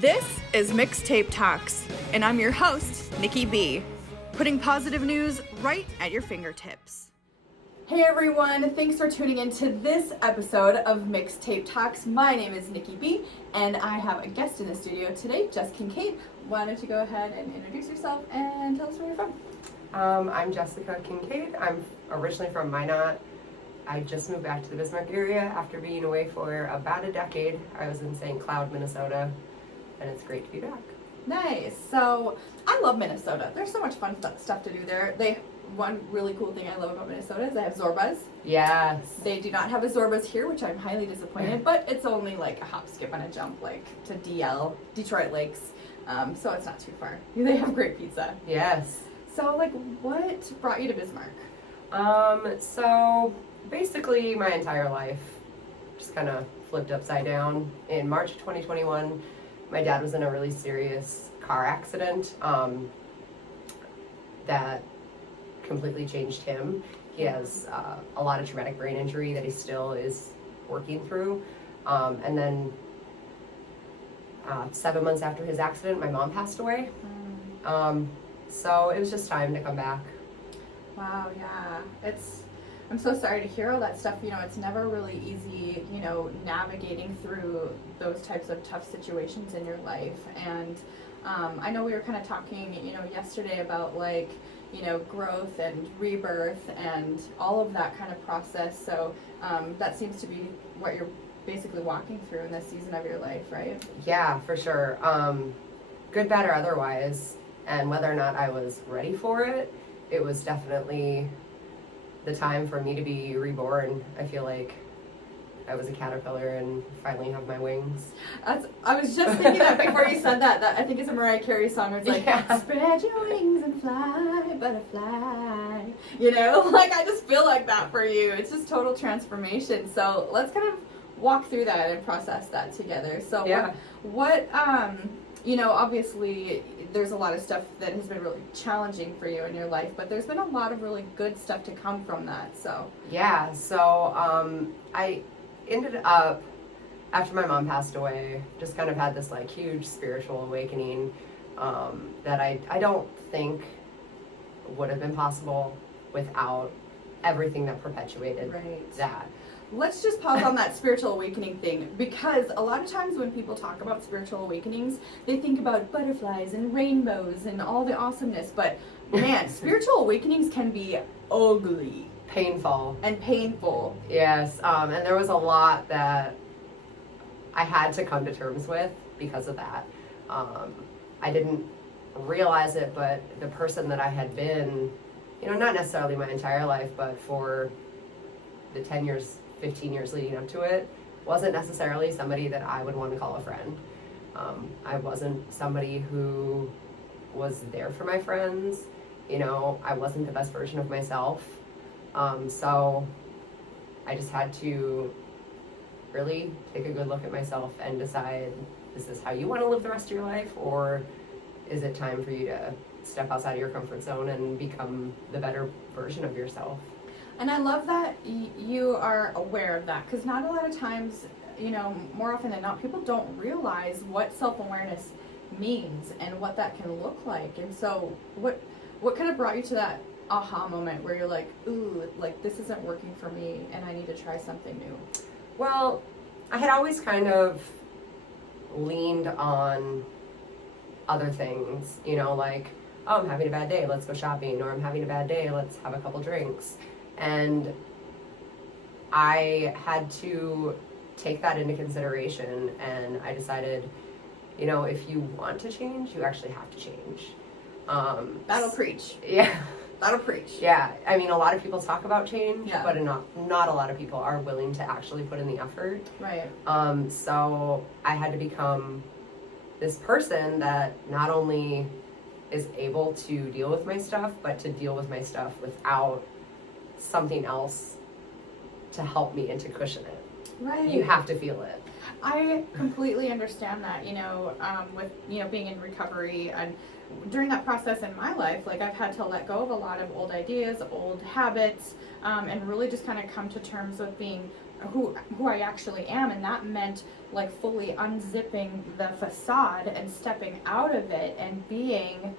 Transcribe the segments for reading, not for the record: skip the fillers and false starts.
This is Mixtape Talks, and I'm your host, Nikki B, putting positive news right at your fingertips. Hey everyone, thanks for tuning in to this episode of Mixtape Talks. My name is Nikki B, and I have a guest in the studio today, Jess Kinkaid. Why don't you go ahead and introduce yourself and tell us where you're from? I'm Jessica Kinkaid. I'm originally from Minot. I just moved back to the Bismarck area after being away for about a decade. I was in St. Cloud, Minnesota, and it's great to be back. Nice. So I love Minnesota. There's so much fun stuff to do there. One really cool thing I love about Minnesota is they have Zorbas. Yes. They do not have a Zorbas here, which I'm highly disappointed, but it's only like a hop, skip, and a jump, like to DL, Detroit Lakes. So it's not too far. They have great pizza. Yes. So, like, what brought you to Bismarck? So basically my entire life just kind of flipped upside down. In March of 2021, my dad was in a really serious car accident that completely changed him. He has a lot of traumatic brain injury that he still is working through. And then 7 months after his accident, my mom passed away. So it was just time to come back. Wow, yeah. I'm so sorry to hear all that stuff. You know, it's never really easy, navigating through those types of tough situations in your life. And I know we were kind of talking, yesterday about growth and rebirth and all of that kind of process. So that seems to be what you're basically walking through in this season of your life, right? Yeah, for sure. Good, bad, or otherwise. And whether or not I was ready for it, it was definitely the time for me to be reborn. I feel like I was a caterpillar and finally have my wings. I was just thinking that before you said that. That I think it's a Mariah Carey song. It's like, yeah. Spread your wings and fly, butterfly. I just feel like that for you. It's just total transformation. So let's kind of walk through that and process that together. So yeah. what obviously there's a lot of stuff that has been really challenging for you in your life, but there's been a lot of really good stuff to come from that. So yeah, so I ended up, after my mom passed away, just kind of had this huge spiritual awakening that I don't think would have been possible without everything that perpetuated that. Let's just pause on that spiritual awakening thing, because a lot of times when people talk about spiritual awakenings, they think about butterflies and rainbows and all the awesomeness, but man, spiritual awakenings can be ugly. Painful. And painful. Yes, and there was a lot that I had to come to terms with because of that. I didn't realize it, but the person that I had been, not necessarily my entire life, but for the 10 years, 15 years leading up to it, wasn't necessarily somebody that I would want to call a friend. I wasn't somebody who was there for my friends. I wasn't the best version of myself. So I just had to really take a good look at myself and decide, is this how you want to live the rest of your life, or is it time for you to step outside of your comfort zone and become the better version of yourself? And I love that you are aware of that, because not a lot of times, more often than not, people don't realize what self-awareness means and what that can look like. And so what kind of brought you to that aha moment where you're like, ooh, this isn't working for me and I need to try something new? Well, I had always kind of leaned on other things, oh, I'm having a bad day, let's go shopping, or I'm having a bad day, let's have a couple drinks. And I had to take that into consideration, and I decided, if you want to change, you actually have to change. That'll preach. Yeah. That'll preach. Yeah. I mean, a lot of people talk about change, yeah. but not a lot of people are willing to actually put in the effort. Right. So I had to become this person that not only is able to deal with my stuff, but to deal with my stuff without something else to help me and to cushion it. Right. You have to feel it. I completely understand that, with, being in recovery, and during that process in my life, I've had to let go of a lot of old ideas, old habits, and really just kind of come to terms with being who I actually am, and that meant like fully unzipping the facade and stepping out of it and being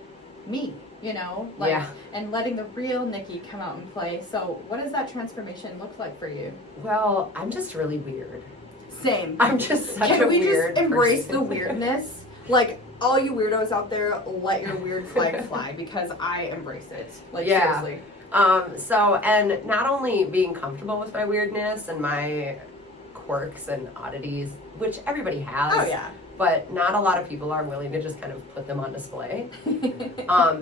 me, you know, like, Yeah. and letting the real Nikki come out and play. So what does that transformation look like for you? Well, I'm just really weird. Same. I'm just such Can a we weird just embrace person. the weirdness? Like, all you weirdos out there, let your weird flag fly, because I embrace it. Like, Yeah. seriously. So, and not only being comfortable with my weirdness and my quirks and oddities, which everybody has. Oh, yeah. But not a lot of people are willing to just kind of put them on display.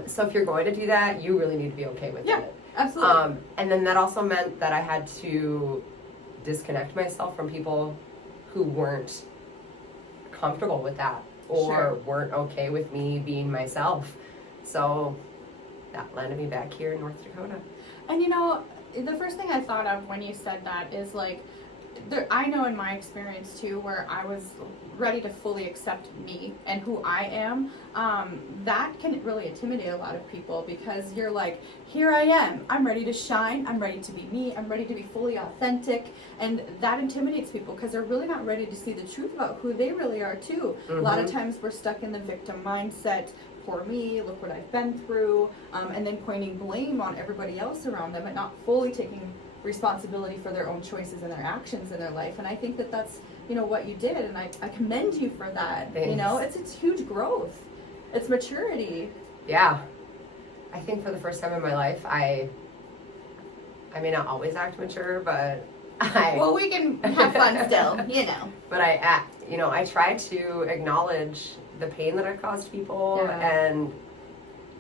So if you're going to do that, you really need to be okay with Yeah, it. absolutely. And then that also meant that I had to disconnect myself from people who weren't comfortable with that or Sure. weren't okay with me being myself. So that landed me back here in North Dakota. And you know, the first thing I thought of when you said that is like, I know in my experience too, where I was ready to fully accept me and who I am, that can really intimidate a lot of people, because you're like, here I am, I'm ready to shine, I'm ready to be me, I'm ready to be fully authentic, and that intimidates people because they're really not ready to see the truth about who they really are too. A lot of times we're stuck in the victim mindset. Poor me, look what I've been through, and then pointing blame on everybody else around them and not fully taking responsibility for their own choices and their actions in their life. And I think that that's, you know, what you did, and I commend you for that. Thanks. You know, it's huge growth, it's maturity. Yeah. I think for the first time in my life, I may not always act mature, but Well, we can have fun still, you know. But I try to acknowledge the pain that I've caused people, Yeah. and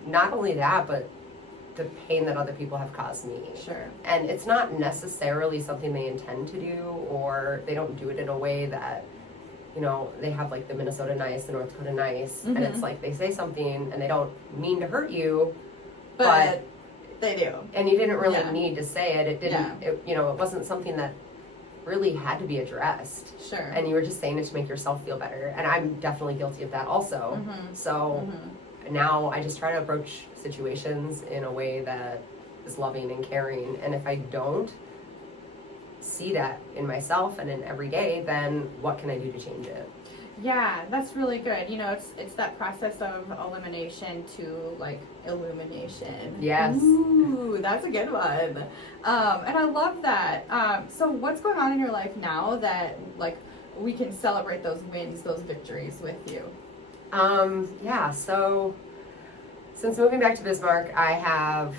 not only that, but the pain that other people have caused me. Sure. And it's not necessarily something they intend to do, or they don't do it in a way that, you know, they have like the Minnesota nice, the North Dakota nice, and it's like they say something and they don't mean to hurt you, But they do. and you didn't really Yeah. need to say it. It didn't, it wasn't something that really had to be addressed. Sure. And you were just saying it to make yourself feel better. And I'm definitely guilty of that also. So now I just try to approach situations in a way that is loving and caring. And if I don't see that in myself and in every day, then what can I do to change it? Yeah, that's really good. You know, it's that process of elimination to like illumination. Yes. Ooh, that's a good one. And I love that. So what's going on in your life now that like we can celebrate those wins, those victories with you? So since moving back to Bismarck, I have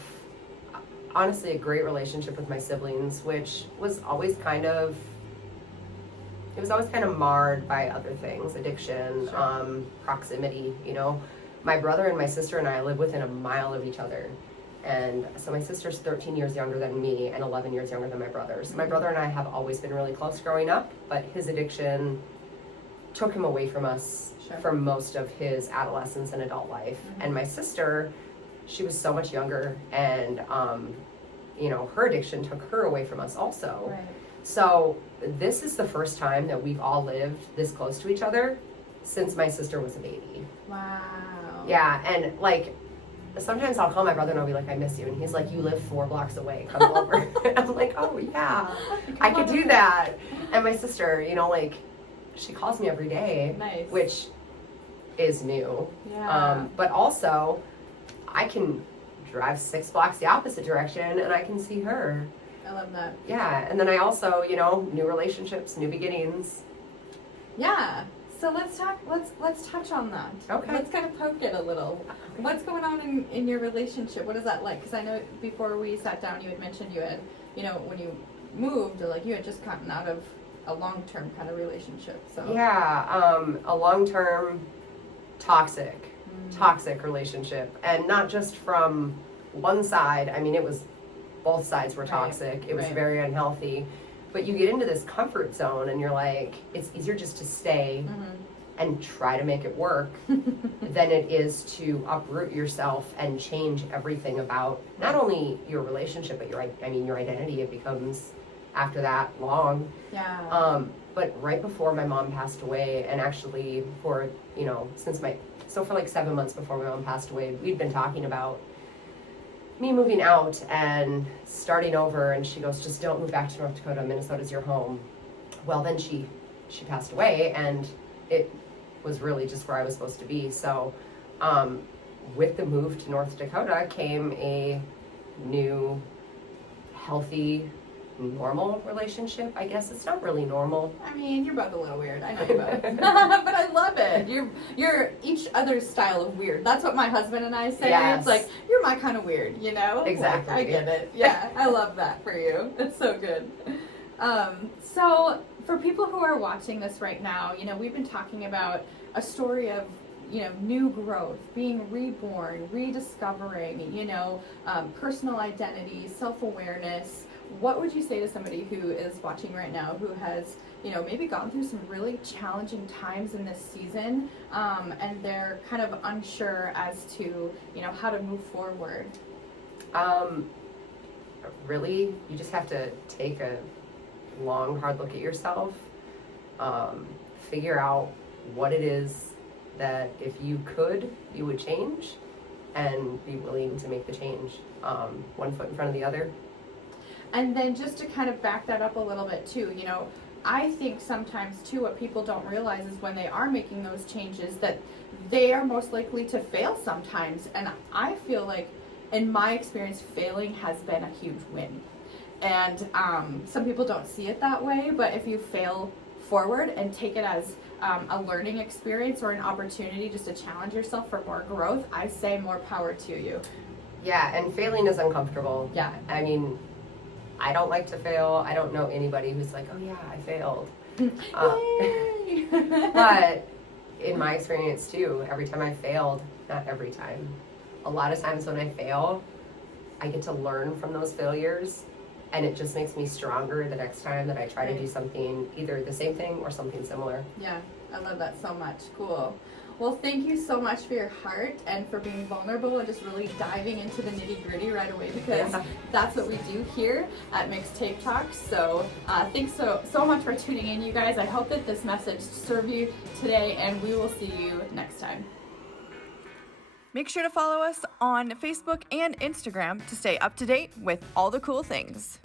honestly a great relationship with my siblings, which was always kind of marred by other things, addiction, Sure. Proximity, you know. My brother and my sister and I live within a mile of each other. And so my sister's 13 years younger than me and 11 years younger than my brother. So my brother and I have always been really close growing up, but his addiction took him away from us Sure. for most of his adolescence and adult life. And my sister, she was so much younger, and her addiction took her away from us also. Right. So this is the first time that we've all lived this close to each other since my sister was a baby. Wow. Yeah, and like sometimes I'll call my brother and I'll be like, I miss you, and he's like, you live 4 blocks away, come over. And I'm like, oh yeah, I could do that. And my sister, she calls me every day. Nice. Which is new. Yeah. But also I can drive 6 blocks the opposite direction and I can see her. I love that. Yeah, and then I also, new relationships, new beginnings. Yeah. So let's touch on that. Okay. Let's kind of poke it a little. What's going on in your relationship? What is that like? Because I know before we sat down, you had mentioned you had, when you moved, like you had just gotten out of a long-term kind of relationship. So Yeah, a long-term toxic relationship, and not just from one side. I mean, it was both sides were toxic. It was very unhealthy. But you get into this comfort zone and you're like, it's easier just to stay and try to make it work than it is to uproot yourself and change everything about not only your relationship, but your identity. It becomes, after that long. Yeah. But right before my mom passed away, and actually for like 7 months before my mom passed away, we'd been talking about me moving out and starting over, and she goes, just don't move back to North Dakota. Minnesota's your home. well, then she passed away, and it was really just where I was supposed to be. So with the move to North Dakota came a new, healthy, normal relationship. I guess it's not really normal. I mean, you're both a little weird. I know you both. But I love it. You're each other's style of weird. That's what my husband and I say. Yes. It's like, you're my kind of weird, you know? Exactly. Like, I get it. Yeah, I love that for you. It's so good. So for people who are watching this right now, you know, we've been talking about a story of, you know, new growth, being reborn, rediscovering, you know, personal identity, self-awareness. What would you say to somebody who is watching right now who has, you know, maybe gone through some really challenging times in this season, and they're kind of unsure as to, you know, how to move forward? Really, you just have to take a long, hard look at yourself, figure out what it is that if you could, you would change, and be willing to make the change, one foot in front of the other. And then just to kind of back that up a little bit too, you know, I think sometimes too what people don't realize is when they are making those changes that they are most likely to fail sometimes. And I feel like in my experience, failing has been a huge win. And some people don't see it that way, but if you fail forward and take it as a learning experience or an opportunity just to challenge yourself for more growth, I say more power to you. Yeah, and failing is uncomfortable. Yeah. I mean, I don't like to fail. I don't know anybody who's like, oh yeah, I failed. Yay! But in my experience too, every time I failed, not every time, a lot of times when I fail, I get to learn from those failures, and it just makes me stronger the next time that I try to do something, either the same thing or something similar. Yeah, I love that so much. Cool. Well, thank you so much for your heart and for being vulnerable and just really diving into the nitty-gritty right away, because that's what we do here at Mixtape Talks. So thanks so much for tuning in, you guys. I hope that this message served you today, and we will see you next time. Make sure to follow us on Facebook and Instagram to stay up to date with all the cool things.